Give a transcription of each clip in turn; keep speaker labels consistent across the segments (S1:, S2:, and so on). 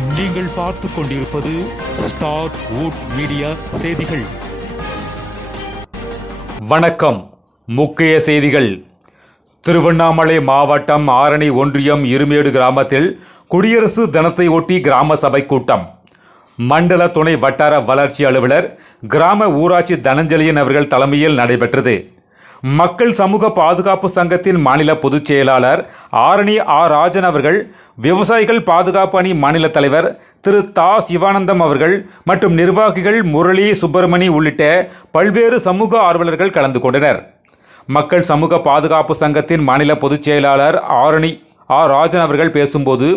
S1: நீங்கள் பார்த்துக் கொண்டிருப்பது ஸ்டார் வுட் மீடியா செய்திகள்.
S2: வணக்கம். முக்கிய செய்திகள். திருவண்ணாமலை மாவட்டம் ஆரணி ஒன்றியம் இருமேடு கிராமத்தில் குடியரசு தினத்தை ஒட்டி கிராம சபை கூட்டம். மண்டல துணை வட்டார வளர்ச்சி அலுவலர் கிராம ஊராட்சி தனஞ்சலியன் அவர்கள் தலைமையில் நடைபெற்றது. மக்கள் சமூக பாதுகாப்பு சங்கத்தின் மாநில பொதுச் செயலாளர் ஆரணி ஆர் ராஜன் அவர்கள் விவசாயிகள் பாதுகாப்பு அணி மாநில தலைவர் திரு. தா. சிவானந்தம் அவர்கள் மற்றும் நிர்வாகிகள் முரளி சுப்பிரமணி உள்ளிட்ட பல்வேறு சமூக ஆர்வலர்கள் கலந்து கொண்டனர். மக்கள் சமூக பாதுகாப்பு சங்கத்தின் மாநில பொதுச் செயலாளர் ஆரணி ஆர் ராஜன் அவர்கள் பேசும்போது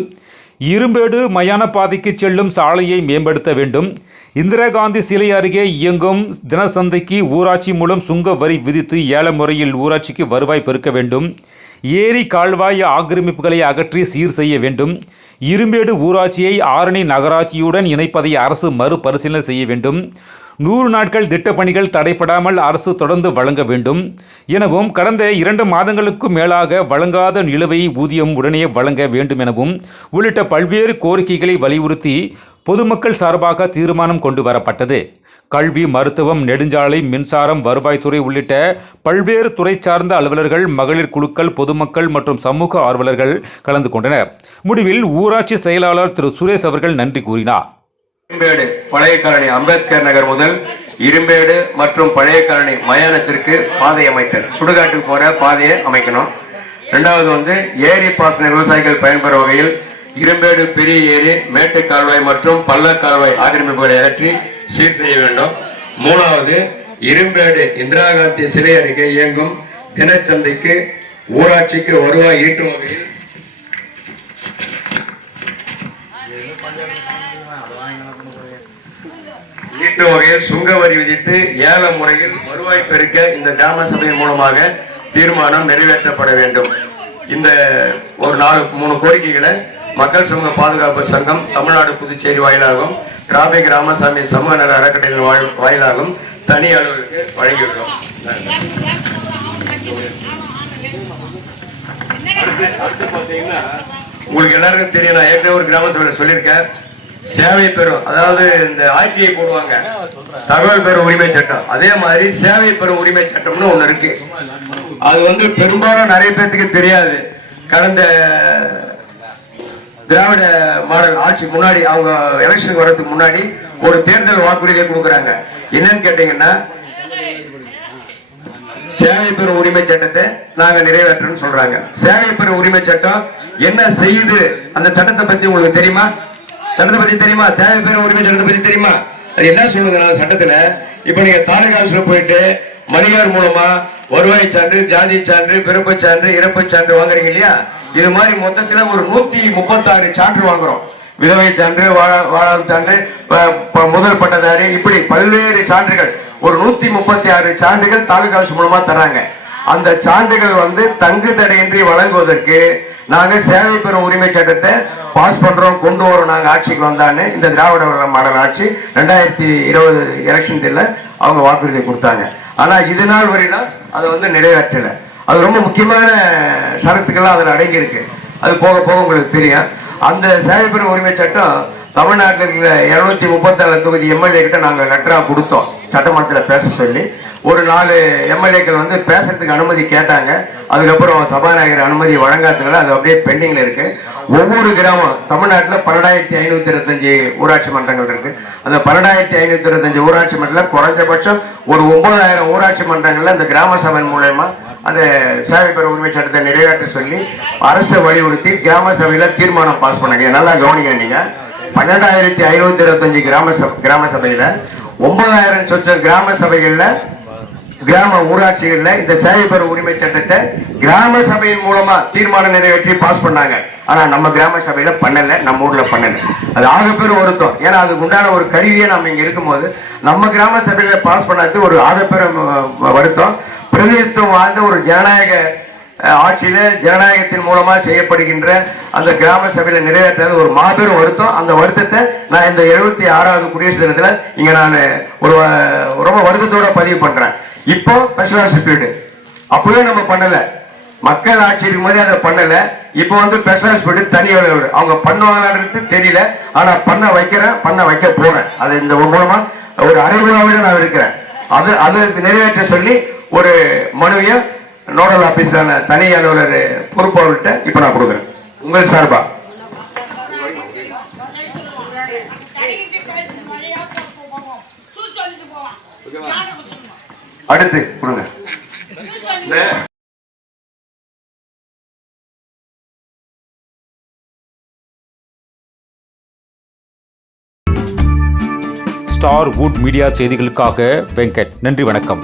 S2: இரும்பேடு மயான பாதைக்கு செல்லும் சாலையை மேம்படுத்த வேண்டும். இந்திரா காந்தி சிலை அருகே இயங்கும் தினசந்தைக்கு ஊராட்சி மூலம் சுங்க வரி விதித்து ஏல முறையில் ஊராட்சிக்கு வருவாய் பெருக்க வேண்டும். ஏரி கால்வாய் ஆக்கிரமிப்புகளை அகற்றி சீர் செய்ய வேண்டும். இரும்பேடு ஊராட்சியை ஆரணி நகராட்சியுடன் இணைப்பதை அரசு மறுபரிசீலனை செய்ய வேண்டும். நூறு நாட்கள் திட்டப்பணிகள் தடைப்படாமல் அரசு தொடர்ந்து வழங்க வேண்டும். எனவும் கடந்த இரண்டு மாதங்களுக்கு மேலாக வழங்காத நிலுவை ஊதியம் உடனே வழங்க வேண்டும் எனவும் உள்ளிட்ட பல்வேறு கோரிக்கைகளை வலியுறுத்தி பொதுமக்கள் சார்பாக தீர்மானம் கொண்டு வரப்பட்டது. கல்வி மருத்துவம் நெடுஞ்சாலை மின்சாரம் வருவாய்த்துறை உள்ளிட்ட பல்வேறு துறை சார்ந்த அலுவலர்கள் மகளிர் குழுக்கள் பொதுமக்கள் மற்றும் சமூக ஆர்வலர்கள் கலந்து கொண்டனர். முடிவில் ஊராட்சி செயலாளர் திரு. சுரேஷ் அவர்கள் நன்றி கூறினார்.
S3: இரும்பேடு பழைய காலனி அம்பேத்கர் நகர் முதல் இரும்பேடு மற்றும் பழைய காலனி மயானத்திற்கு பாதை அமைத்தல். சுடுகாட்டுக்கு போற பாதையை அமைக்கணும். ரெண்டாவது வந்து ஏரி பாசன விவசாயிகள் பயன்பெற வகையில் இரும்பேடு பெரிய ஏரி மேட்டு கால்வாய் மற்றும் பள்ள கால்வாய் ஆக்கிரமிப்புகளை அகற்றி சீர் செய்ய வேண்டும். மூணாவது இரும்பேடு இந்திரா காந்தி சிலை அருகே இயங்கும் தினச்சந்தைக்கு ஊராட்சிக்கு வருவாய் ஈட்டும் வகையில் ஈட்டும் வகையில் சுங்க வரி விதித்து ஏல முறையில் வருவாய் பெருக்க இந்த கிராம சபையின் மூலமாக தீர்மானம் நிறைவேற்றப்பட வேண்டும். இந்த ஒரு நாலு மூணு கோரிக்கைகளை மக்கள் சமூக பாதுகாப்பு சங்கம் தமிழ்நாடு புதுச்சேரி வாயிலாகவும் டிராபிக் ராமசாமி சமூக நல அறக்கட்டளையின் வாயில் வாயிலாகவும் தனி அலுவலுக்கு வழங்கியுள்ளோம். உங்களுக்கு எல்லாருக்கும் தெரியும் நான் ஏற்கனவே ஒரு கிராம சபையில் சொல்லியிருக்கேன். சேவை பெறும். அதாவது இந்த ஆட்சியை போடுவாங்க. தகவல் பெறும் உரிமை சட்டம். அதே மாதிரி சேவை பெறும் உரிமை சட்டம்னு ஒண்ணு இருக்கு. அது வந்து பெரும்பாலும் நிறைய பேர்த்துக்கு தெரியாது. கடந்த திராவிட மாடல் ஆட்சி முன்னாடி அவங்க எலெக்ஷன் வர்றதுக்கு முன்னாடி ஒரு தேர்தல் வாக்குறுதியை கொடுக்குறாங்க. என்னன்னு கேட்டீங்கன்னா சேவை பெறும் உரிமை சட்டத்தை நாங்க நிறைவேற்றணும்னு சொல்றாங்க. சேவை பெறும் உரிமை சட்டம் என்ன செய்யுது? அந்த சட்டத்தை பத்தி உங்களுக்கு தெரியுமா? சட்டத்தை பத்தி தெரியுமா? தேவை பேர் உரிமை சட்டத்தை பத்தி தெரியுமா? அது என்ன சொல்லுங்க நான் சட்டத்துல இப்ப நீங்க தாலுகா ஆஃபீஸ்ல போயிட்டு மணிகார் மூலமா வருவாய் சான்று ஜாதி சான்று பிறப்பு சான்று இறப்பு சான்று வாங்குறீங்க இல்லையா? இது மாதிரி மொத்தத்துல ஒரு நூத்தி முப்பத்தாறு சான்று வாங்குறோம். விதவை சான்று வாழ- சான்று முதல் பட்டதாரி இப்படி பல்வேறு சான்றுகள். ஒரு நூத்தி முப்பத்தி ஆறு சான்றுகள் தாலுகா ஆஃபீஸ் மூலமா தராங்க அந்த சான்றுகள் வந்து தங்கு தடையின்றி வழங்குவதற்கு நாங்கள் சேவை பெறும் உரிமை சட்டத்தை பாஸ் பண்றோம் கொண்டு வரோம் நாங்க ஆட்சிக்கு வந்தான்னு இந்த திராவிட மாடல் ஆட்சி ரெண்டாயிரத்தி இருபது எலெக்ஷன் அவங்க வாக்குறுதி கொடுத்தாங்க. ஆனா இது நாள் வரையிலும் அதை வந்து நிறைவேற்றல. அது ரொம்ப முக்கியமான சரத்துக்கெல்லாம் அதில் அடங்கியிருக்கு. அது போக போக உங்களுக்கு தெரியும். அந்த சேவை பெறும் உரிமை சட்டம் தமிழ்நாட்டில் இருக்கிற இருநூத்தி முப்பத்தாறு தொகுதி எம்எல்ஏ கிட்ட நாங்கள் லெட்டராக கொடுத்தோம். சட்டமன்றத்தில் பேச சொல்லி. ஒரு நாலு எம்எல்ஏக்கள் வந்து பேசுறதுக்கு அனுமதி கேட்டாங்க. அதுக்கப்புறம் சபாநாயகர் அனுமதி வழங்காததுனால அது அப்படியே பெண்டிங்கில் இருக்குது ஒவ்வொரு கிராமம் தமிழ்நாட்டில் பன்னெண்டாயிரத்தி ஐநூத்தி இருபத்தஞ்சு ஊராட்சி மன்றங்கள் இருக்கு. அந்த பன்னெண்டாயிரத்தி ஐநூத்தி இருபத்தஞ்சு ஊராட்சி மன்றத்தில் குறைஞ்சபட்சம் ஒரு ஒன்பதாயிரம் ஊராட்சி மன்றங்கள்ல அந்த கிராம சபை மூலயமா அந்த சேவை பெற உரிமை சட்டத்தை நிறைவேற்ற சொல்லி அரசை வலியுறுத்தி கிராம சபையில தீர்மானம் பாஸ் பண்ணாங்க. நல்லா கவனிங்க நீங்க. பன்னெண்டாயிரத்தி ஐநூத்தி இருபத்தஞ்சு கிராம சபை கிராம சபையில ஒன்பதாயிரம் சொச்ச கிராம சபைகள்ல கிராம ஊராட்சிகளில் இந்த சேவை பெற உரிமை சட்டத்தை கிராம சபையின் மூலமா தீர்மானம் நிறைவேற்றி பாஸ் பண்ணாங்க. ஆனா நம்ம கிராம சபையில பண்ணல நம்ம ஊர்ல பண்ணல. அது ஆக வருத்தம். ஏன்னா அதுக்கு உண்டான ஒரு கருவியை நம்ம இங்க இருக்கும்போது நம்ம கிராம சபையில பாஸ் பண்ணது ஒரு ஆக பெரும் வருத்தம். பிரதிநிதித்துவம் வாழ்ந்த ஒரு ஜனநாயக ஆட்சியில ஜனநாயகத்தின் மூலமா செய்யப்படுகின்ற அந்த கிராம சபையில நிறைவேற்றது ஒரு மாபெரும் வருத்தம். அந்த வருத்தத்தை நான் இந்த எழுபத்தி ஆறாவது குடியரசு தினத்துல இங்க நான் ஒரு ரொம்ப வருத்தத்தோட பதிவு பண்றேன். இப்போ ஸ்பெஷல் பீரியடு அப்பவே நம்ம பண்ணல மக்கள் ஆட்சி இருக்கும்போது அதை பண்ணல இப்போ வந்து ஸ்பெஷல் ஸ்பீடு தனி அவங்க பண்ணுவாங்களான்றது தெரியல ஆனா பண்ண வைக்கிறேன் பண்ண வைக்க போறேன் அது இந்த மூலமா ஒரு அறிவுராக நான் இருக்கிறேன் அது அது நிறைவேற்ற சொல்லி ஒரு மனுவையும் நோடல் ஆபீஸான தனி அலுவலர் பொறுப்பவர்கள்ட்ட இப்போ நான் கொடுக்குறேன் உங்கள் சார்பா அடுத்து கொடுங்க.
S2: ஸ்டார் வுட் மீடியா செய்திகளுக்காக வெங்கட் நன்றி வணக்கம்.